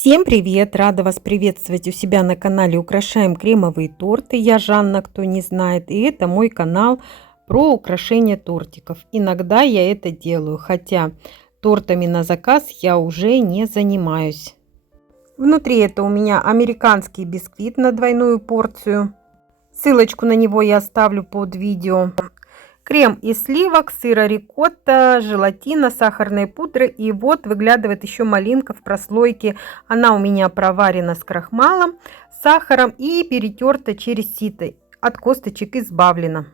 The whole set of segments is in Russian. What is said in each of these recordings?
Всем привет! Рада вас приветствовать у себя на канале «Украшаем кремовые торты». Я Жанна, кто не знает, и это мой канал про украшение тортиков. Иногда я это делаю, хотя тортами на заказ я уже не занимаюсь. Внутри это у меня американский бисквит на двойную порцию. Ссылочку на него я оставлю под видео. Крем из сливок, сыра рикотта, желатина, сахарной пудры. И вот выглядывает еще малинка в прослойке. Она у меня проварена с крахмалом, сахаром и перетерта через сито. От косточек избавлена.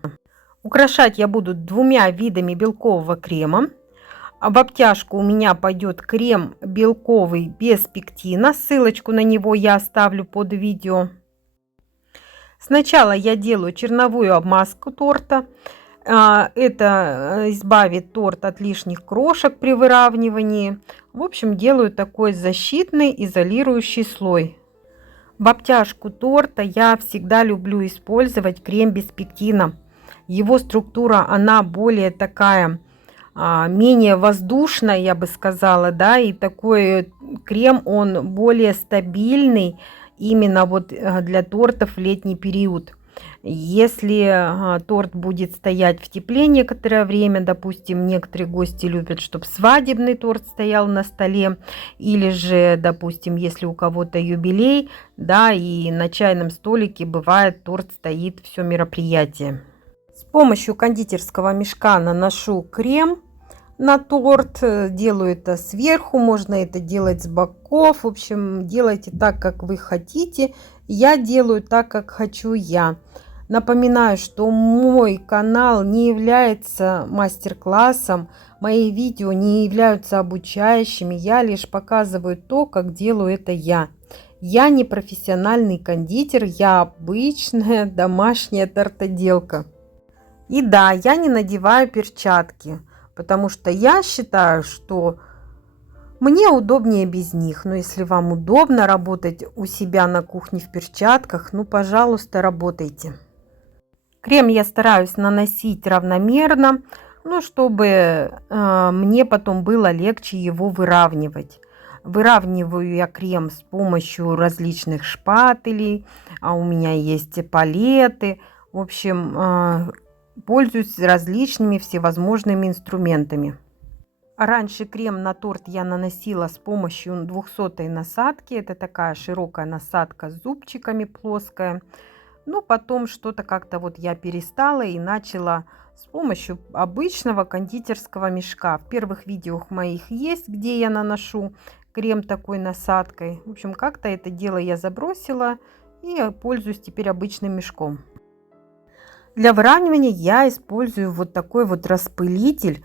Украшать я буду двумя видами белкового крема. В обтяжку у меня пойдет крем белковый без пектина. Ссылочку на него я оставлю под видео. Сначала я делаю черновую обмазку торта. Это избавит торт от лишних крошек при выравнивании. В общем, делаю такой защитный изолирующий слой. В обтяжку торта я всегда люблю использовать крем без пектина. Его структура, она более такая, менее воздушная, я бы сказала, да, и такой крем, он более стабильный именно вот для тортов в летний период. Если торт будет стоять в тепле некоторое время, допустим, некоторые гости любят, чтобы свадебный торт стоял на столе, или же, допустим, если у кого-то юбилей, да, и на чайном столике бывает торт стоит все мероприятие. С помощью кондитерского мешка наношу крем на торт, делаю это сверху, можно это делать с боков, в общем, делайте так, как вы хотите. Я делаю так, как хочу я. Напоминаю, что мой канал не является мастер-классом, мои видео не являются обучающими, я лишь показываю то, как делаю это я. Я не профессиональный кондитер, я обычная домашняя тортоделка. И да, я не надеваю перчатки, потому что я считаю, что мне удобнее без них. Но если вам удобно работать у себя на кухне в перчатках, ну, пожалуйста, работайте. Крем я стараюсь наносить равномерно, ну, чтобы мне потом было легче его выравнивать. Выравниваю я крем с помощью различных шпателей, а у меня есть палеты. В общем, пользуюсь различными всевозможными инструментами. Раньше крем на торт я наносила с помощью 200-й насадки. Это такая широкая насадка с зубчиками, плоская. Но потом что-то как-то вот я перестала и начала с помощью обычного кондитерского мешка. В первых видео моих есть, где я наношу крем такой насадкой. В общем, как-то это дело я забросила и пользуюсь теперь обычным мешком. Для выравнивания я использую вот такой вот распылитель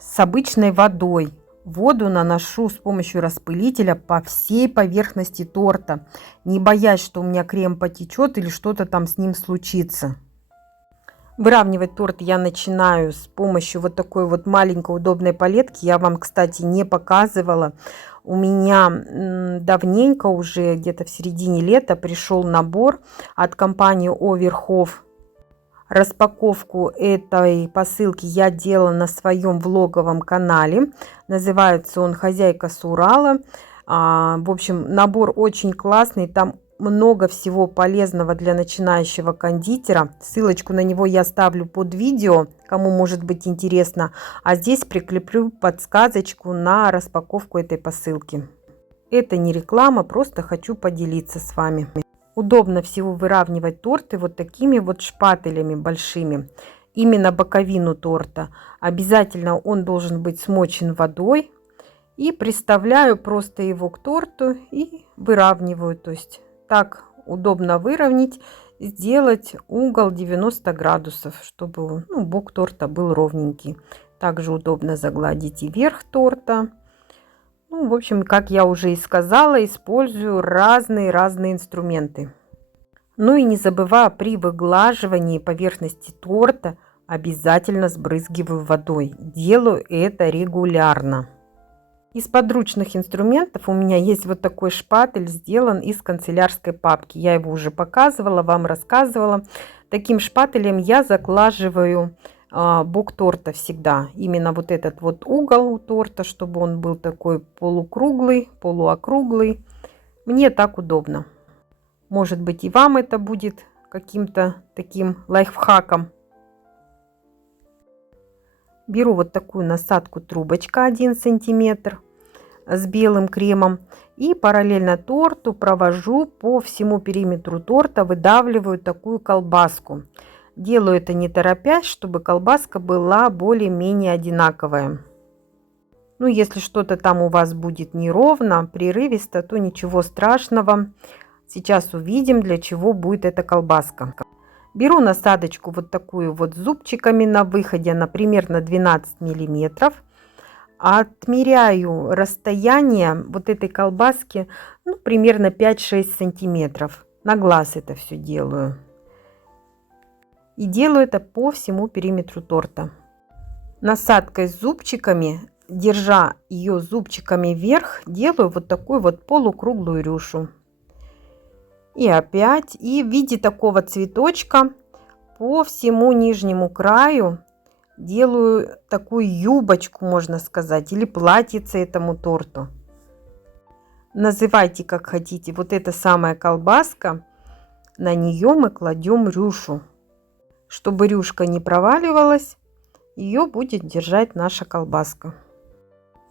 с обычной водой. Воду наношу с помощью распылителя по всей поверхности торта, не боясь, что у меня крем потечет или что-то там с ним случится. Выравнивать торт я начинаю с помощью вот такой вот маленькой удобной палетки. Я вам, кстати, не показывала. У меня давненько, уже где-то в середине лета, пришел набор от компании Оверхоф. Распаковку этой посылки я делала на своем влоговом канале. Называется он «Хозяйка с Урала». В общем, набор очень классный. Там много всего полезного для начинающего кондитера. Ссылочку на него я оставлю под видео, кому может быть интересно. А здесь прикреплю подсказочку на распаковку этой посылки. Это не реклама, просто хочу поделиться с вами. Удобно всего выравнивать торты вот такими вот шпателями большими. Именно боковину торта. Обязательно он должен быть смочен водой. И приставляю просто его к торту и выравниваю. То есть так удобно выровнять, сделать угол 90 градусов, чтобы бок торта был ровненький. Также удобно загладить и верх торта. Ну, в общем, как я уже и сказала, использую разные инструменты. Ну и не забывая, при выглаживании поверхности торта обязательно сбрызгиваю водой. Делаю это регулярно. Из подручных инструментов у меня есть вот такой шпатель, сделан из канцелярской папки. Я его уже показывала, вам рассказывала. Таким шпателем я заглаживаю бок торта всегда. Именно вот этот вот угол у торта, чтобы он был такой полукруглый, полуокруглый. Мне так удобно. Может быть, и вам это будет каким-то таким лайфхаком. Беру вот такую насадку трубочка 1 сантиметр с белым кремом и параллельно торту провожу по всему периметру торта, выдавливаю такую колбаску. Делаю это не торопясь, чтобы колбаска была более-менее одинаковая. Ну, если что-то там у вас будет неровно, прерывисто, то ничего страшного. Сейчас увидим, для чего будет эта колбаска. Беру насадочку вот такую вот с зубчиками на выходе, она примерно 12 миллиметров. Отмеряю расстояние вот этой колбаски, ну, примерно 5-6 сантиметров. На глаз это все делаю. И делаю это по всему периметру торта. Насадкой с зубчиками, держа ее зубчиками вверх, делаю вот такую вот полукруглую рюшу. И опять, и в виде такого цветочка по всему нижнему краю делаю такую юбочку, можно сказать, или платьице этому торту. Называйте как хотите. Вот эта самая колбаска, на нее мы кладем рюшу. Чтобы рюшка не проваливалась, ее будет держать наша колбаска.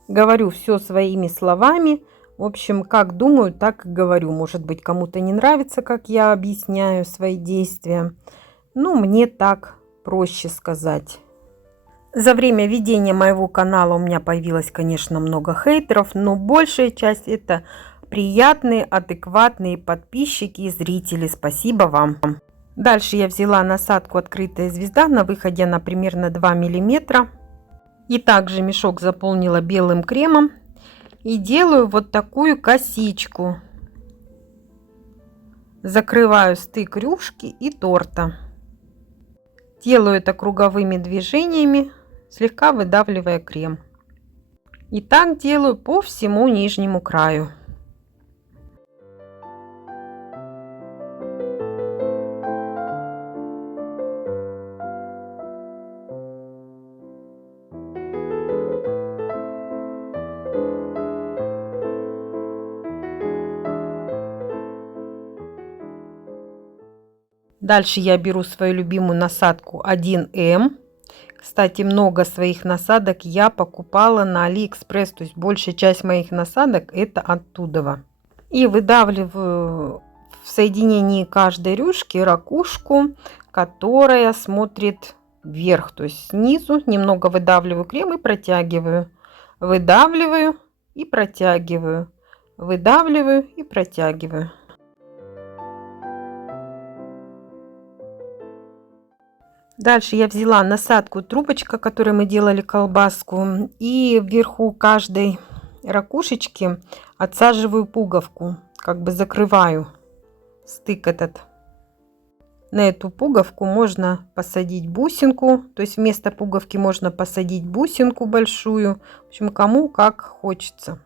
Говорю все своими словами. В общем, как думаю, так и говорю. Может быть, кому-то не нравится, как я объясняю свои действия. Но мне так проще сказать. За время ведения моего канала у меня появилось, конечно, много хейтеров, но большая часть это приятные, адекватные подписчики и зрители. Спасибо вам. Дальше я взяла насадку «Открытая звезда». На выходе она примерно 2 миллиметра. И также мешок заполнила белым кремом. И делаю вот такую косичку. Закрываю стык рюшки и торта. Делаю это круговыми движениями, слегка выдавливая крем. И так делаю по всему нижнему краю. Дальше я беру свою любимую насадку 1М. Кстати, много своих насадок я покупала на Алиэкспресс. То есть большая часть моих насадок это оттуда. И выдавливаю в соединении каждой рюшки ракушку, которая смотрит вверх. То есть снизу немного выдавливаю крем и протягиваю. Выдавливаю и протягиваю. Выдавливаю и протягиваю. Дальше я взяла насадку трубочка, которой мы делали колбаску, и вверху каждой ракушечки отсаживаю пуговку, как бы закрываю стык этот. На эту пуговку можно посадить бусинку, то есть вместо пуговки можно посадить бусинку большую, в общем, кому как хочется.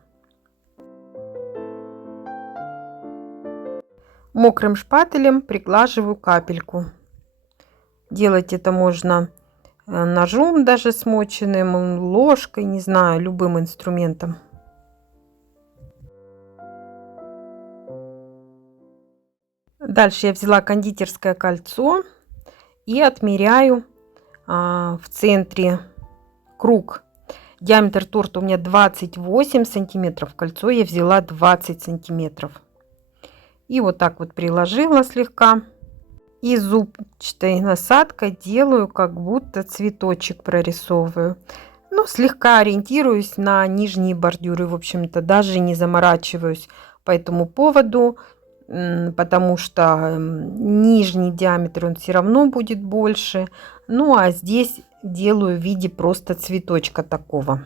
Мокрым шпателем приглаживаю капельку. Делать это можно ножом даже смоченным, ложкой, не знаю, любым инструментом. Дальше я взяла кондитерское кольцо и отмеряю в центре круг. Диаметр торта у меня 28 сантиметров, кольцо я взяла 20 сантиметров. И вот так вот приложила слегка. И зубчатой насадкой делаю, как будто цветочек прорисовываю. Ну, слегка ориентируюсь на нижние бордюры. В общем-то, даже не заморачиваюсь по этому поводу, потому что нижний диаметр он все равно будет больше. Ну, а здесь делаю в виде просто цветочка такого.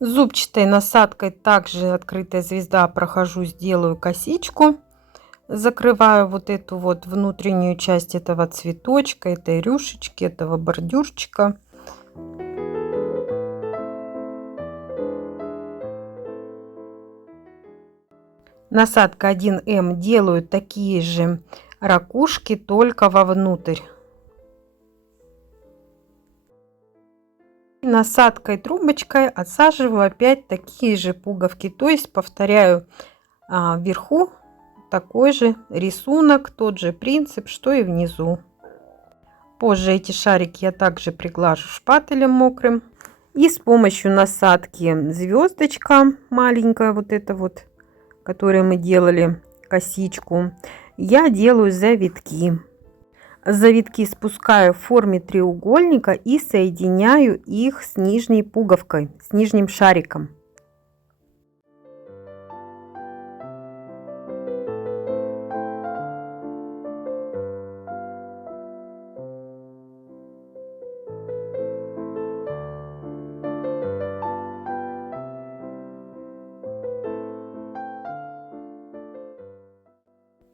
Зубчатой насадкой также «Открытая звезда» прохожу, сделаю косичку. Закрываю вот эту вот внутреннюю часть этого цветочка, этой рюшечки, этого бордюрчика. Насадка 1М делаю такие же ракушки, только вовнутрь. Насадкой трубочкой отсаживаю опять такие же пуговки, то есть повторяю А вверху такой же рисунок, тот же принцип, что и внизу. Позже эти шарики я также приглажу шпателем мокрым. И с помощью насадки звездочка маленькая, вот эта вот, которую мы делали, косичку, я делаю завитки. Завитки спускаю в форме треугольника и соединяю их с нижней пуговкой, с нижним шариком.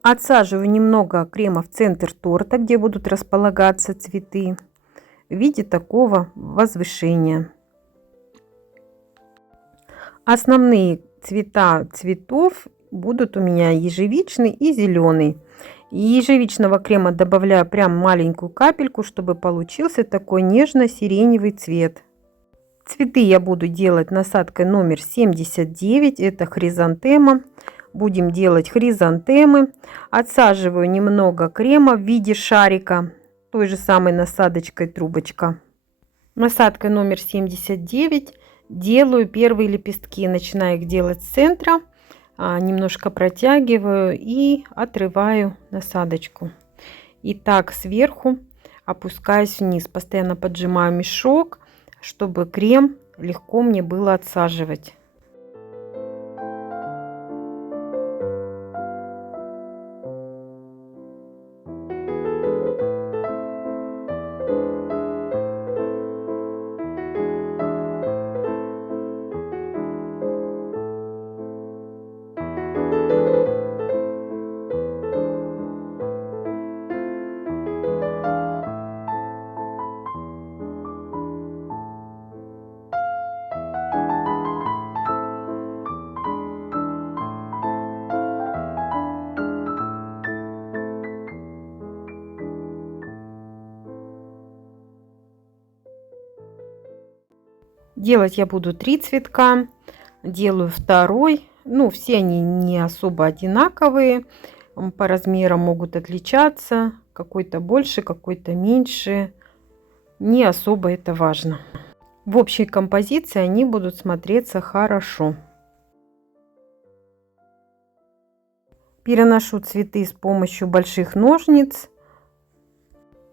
Отсаживаю немного крема в центр торта, где будут располагаться цветы, в виде такого возвышения. Основные цвета цветов будут у меня ежевичный и зеленый. Ежевичного крема добавляю прям маленькую капельку, чтобы получился такой нежно-сиреневый цвет. Цветы я буду делать насадкой номер 79. Это хризантема. Будем делать хризантемы. Отсаживаю немного крема в виде шарика, той же самой насадочкой трубочка. Насадкой номер 79 делаю первые лепестки. Начинаю их делать с центра. Немножко протягиваю и отрываю насадочку. И так сверху опускаюсь вниз. Постоянно поджимаю мешок, чтобы крем легко мне было отсаживать. Делать я буду 3 цветка. Делаю второй. Ну, все они не особо одинаковые. По размерам могут отличаться. Какой-то больше, какой-то меньше. Не особо это важно. В общей композиции они будут смотреться хорошо. Переношу цветы с помощью больших ножниц.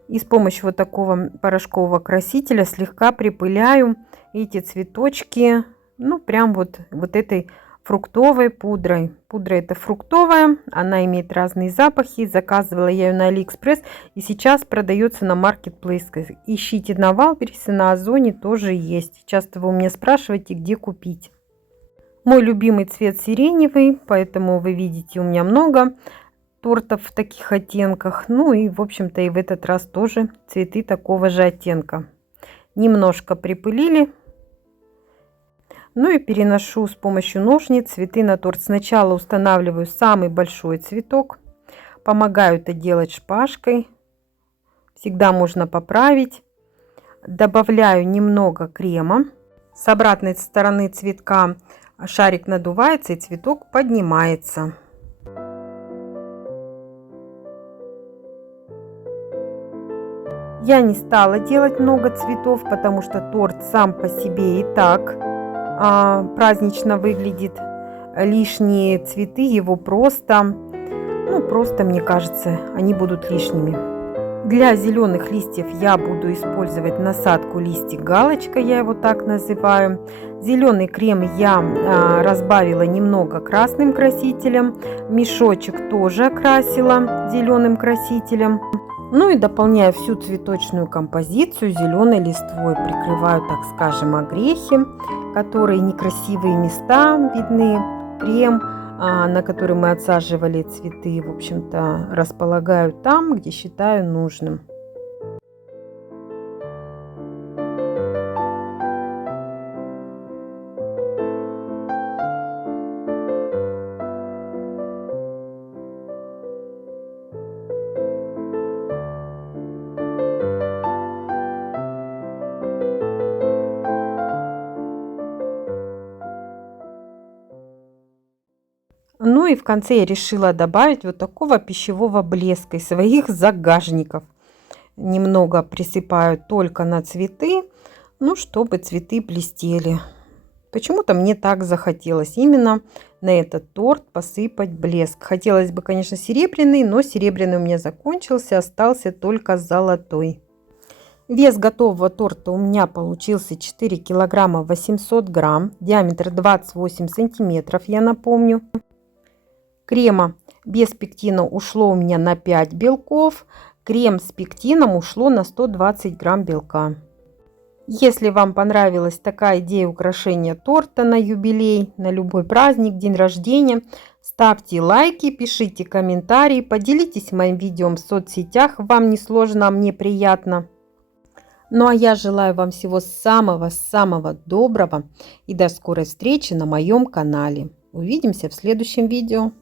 И с помощью вот такого порошкового красителя слегка припыляю эти цветочки, ну прям вот этой фруктовой пудрой. Пудра это фруктовая, она имеет разные запахи. Заказывала я ее на Алиэкспресс и сейчас продается на Marketplace. Ищите на Валбересе, на Озоне тоже есть. Часто вы у меня спрашиваете, где купить. Мой любимый цвет сиреневый, поэтому вы видите у меня много тортов в таких оттенках. Ну и в общем-то и в этот раз тоже цветы такого же оттенка. Немножко припылили. Ну и переношу с помощью ножниц цветы на торт. Сначала устанавливаю самый большой цветок. Помогаю это делать шпажкой. Всегда можно поправить. Добавляю немного крема. С обратной стороны цветка шарик надувается и цветок поднимается. Я не стала делать много цветов, потому что торт сам по себе и так празднично выглядит. Лишние цветы его просто, мне кажется, они будут лишними. Для зеленых листьев я буду использовать насадку листик галочка, я его так называю. Зеленый крем я разбавила немного красным красителем. Мешочек тоже окрасила зеленым красителем. Ну и дополняю всю цветочную композицию зеленой листвой. Прикрываю, так скажем, огрехи, которые некрасивые места видны. Крем, на который мы отсаживали цветы, в общем-то, располагаю там, где считаю нужным. Ну и в конце я решила добавить вот такого пищевого блеска из своих загажников. Немного присыпаю только на цветы, ну, чтобы цветы блестели. Почему-то мне так захотелось именно на этот торт посыпать блеск. Хотелось бы, конечно, серебряный, но серебряный у меня закончился, остался только золотой. Вес готового торта у меня получился 4 килограмма 800 грамм, диаметр 28 сантиметров, я напомню. Крема без пектина ушло у меня на 5 белков, крем с пектином ушло на 120 грамм белка. Если вам понравилась такая идея украшения торта на юбилей, на любой праздник, день рождения, ставьте лайки, пишите комментарии, поделитесь моим видео в соцсетях, вам не сложно, а мне приятно. Ну а я желаю вам всего самого-самого доброго и до скорой встречи на моем канале. Увидимся в следующем видео.